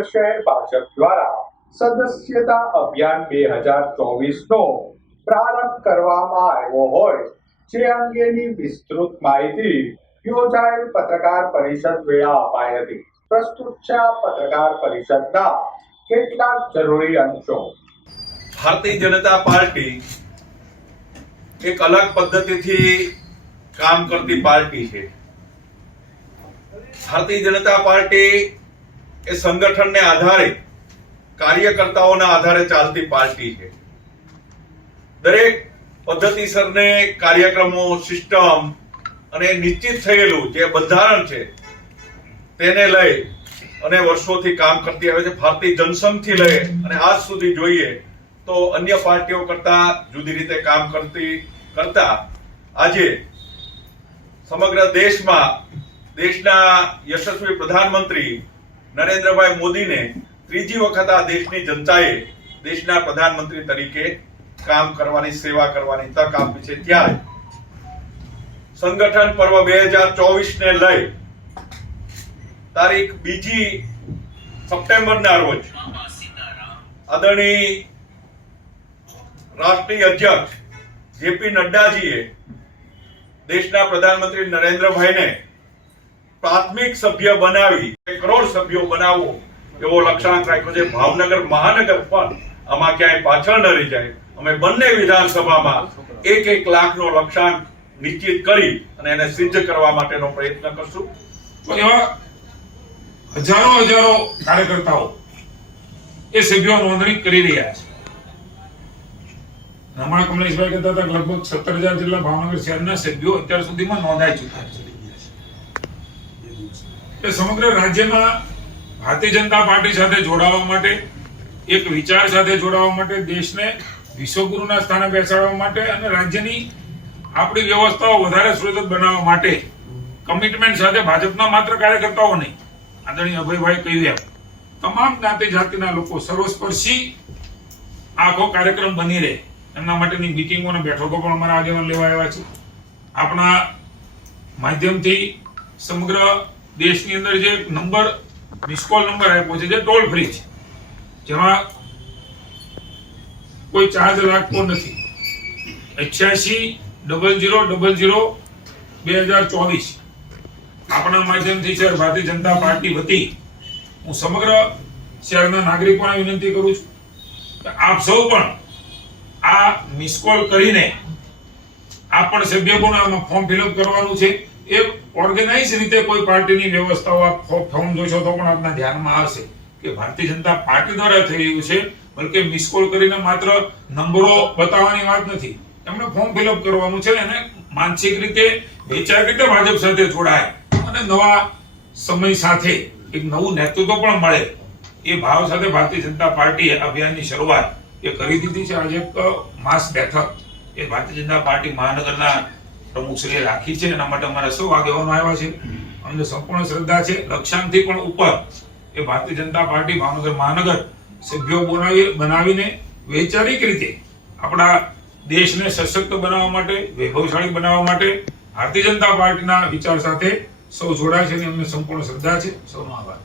શહેર ભાજપ દ્વારા સદસ્યતા અભિયાન બે હજાર ચોવીસ નો પ્રારંભ કરવામાં આવ્યો હોય, જે અંગેની વિસ્તૃત માહિતી યોજાયેલ પત્રકાર પરિષદ વેળા અપાઈ હતી. પ્રસ્તુત છે પત્રકાર પરિષદના કેટલાક જરૂરી અંશો. ભારતીય જનતા પાર્ટી એક અલગ પદ્ધતિથી કામ કરતી પાર્ટી છે. ભારતીય જનતા પાર્ટી એ સંગઠનને આધારે કાર્યકર્તાઓના આધારે ચાલતી પાર્ટી છે. દરેક પદ્ધતિસરને કાર્યક્રમો, સિસ્ટમ અને નિશ્ચિત થયેલું જે બંધારણ છે, તેને લઈ અને વર્ષોથી કામ કરતી આવે છે, ભારતીય જનસંઘથી લઈ અને આજ સુધી જોઈએ તો અન્ય પાર્ટીઓ કરતા જુદી રીતે કામ કરતી, કરતા આજે સમગ્ર દેશમાં દેશના યશસ્વી પ્રધાનમંત્રી નરેન્દ્રભાઈ મોદીને ત્રીજી વખત આ દેશની જનતાએ દેશના પ્રધાનમંત્રી તરીકે કામ કરવાની, સેવા કરવાની તક આપી છે. ત્યારે સંગઠન પર્વ બે હજાર ચોવીસ ને લઈ તારીખ બીજી સપ્ટેમ્બરના રોજ આદરણીય રાષ્ટ્રીય અધ્યક્ષ જેપી નડ્ડાજીએ દેશના પ્રધાનમંત્રી નરેન્દ્રભાઈને પ્રાથમિક સભ્ય બનાવી કરોડ સભ્યો બનાવવો એવો લક્ષ્યાંક રાખ્યો છે. ભાવનગર મહાનગર પણ આમાં ક્યાંય પાછળ ન રહી જાય. અમે બંને વિધાનસભામાં એક એક લાખનો લક્ષ્યાંક નિશ્ચિત કરી અને એને સિદ્ધ કરવા માટેનો પ્રયત્ન કરશું. હજારો હજારો કાર્યકર્તાઓ એ સભ્યો નોંધણી કરી રહ્યા છે. હમણાં કમલેશભાઈ કહેતા હતા લગભગ સત્તર હજાર જેટલા ભાવનગર શહેરના સભ્યો અત્યાર સુધીમાં નોંધાઈ ચુક્યા છે. એ સમગ્ર રાજ્યમાં ભારતીય જનતા પાર્ટી સાથે જોડાવા માટે, એક વિચાર સાથે જોડાવા માટે, દેશને વિશ્વગુરુના સ્થાને બેસાડવા માટે અને રાજ્યની આપણી વ્યવસ્થાઓ વધારે સુરક્ષિત બનાવવા માટે કમિટમેન્ટ સાથે ભાજપના માત્ર કાર્યકર્તાઓ નહીં, આદરણીય અભયભાઈ કહ્યું એમ. તમામ જ્ઞાતિ જાતિના લોકો સર્વસ્પર્શી આખો કાર્યક્રમ બની રહે. એમના માટેની મિટિંગો અને બેઠકો પણ અમારા આગેવાન લેવા આવ્યા છે. આપણા માધ્યમથી સમગ્ર દેશની અંદર જે નંબર મિસકોલ નંબર આપ્યો છે, જે ટોલ ફ્રી છે. જેમાં કોઈ ચાર્જ લાગતો નથી. અઠ્યાસી ડબલ જીરો ડબલ જીરો બે હજાર ચોવીસ. આપણા માધ્યમથી સર ભારતીય જનતા પાર્ટી વતી હું સમગ્ર શહેરના નાગરિકોને વિનંતી કરું છું કે આપ સૌ પણ આ મિસ કોલ કરીને આપ પણ સભ્ય આમાં ફોર્મ ફિલઅપ કરવાનું છે. એ ઓર્ગેનાઇઝ રીતે કોઈ પાર્ટીની વ્યવસ્થાઓ આપ ફોર્મ જોશો તો પણ આપના ધ્યાનમાં આવશે કે ભારતીય જનતા પાર્ટી દ્વારા થઈ રહ્યું છે, બલકે મિસ કોલ કરીને માત્ર નંબરો બતાવવાની વાત નથી. એમણે ફોર્મ ફિલઅપ કરવાનું છે અને માનસિક રીતે વૈચારિક રીતે ભાજપ સાથે જોડાય અને નવા સમય સાથે એક નવું નેતૃત્વ પણ મળે. એ ભાવ સાથે ભારતીય જનતા પાર્ટીએ અભિયાનની શરૂઆત એ કરી દીધી છે. આજે એક માસ બેઠક એ ભારતીય જનતા પાર્ટી મહાનગરના પ્રમુખશ્રીએ રાખી છે એના માટે અમારા સૌ આગેવાનો આવ્યા છે. અમને સંપૂર્ણ શ્રદ્ધા છે. લક્ષ્યાંકથી પણ ઉપર એ ભારતીય જનતા પાર્ટી ભાવનગર મહાનગર સભ્યો બનાવી બનાવીને વૈચારિક રીતે આપણા દેશને સશક્ત બનાવવા માટે, વૈભવશાળી બનાવવા માટે ભારતીય જનતા પાર્ટીના વિચાર સાથે સૌ જોડાય છે અને અમને સંપૂર્ણ શ્રદ્ધા છે. સૌનો આભાર.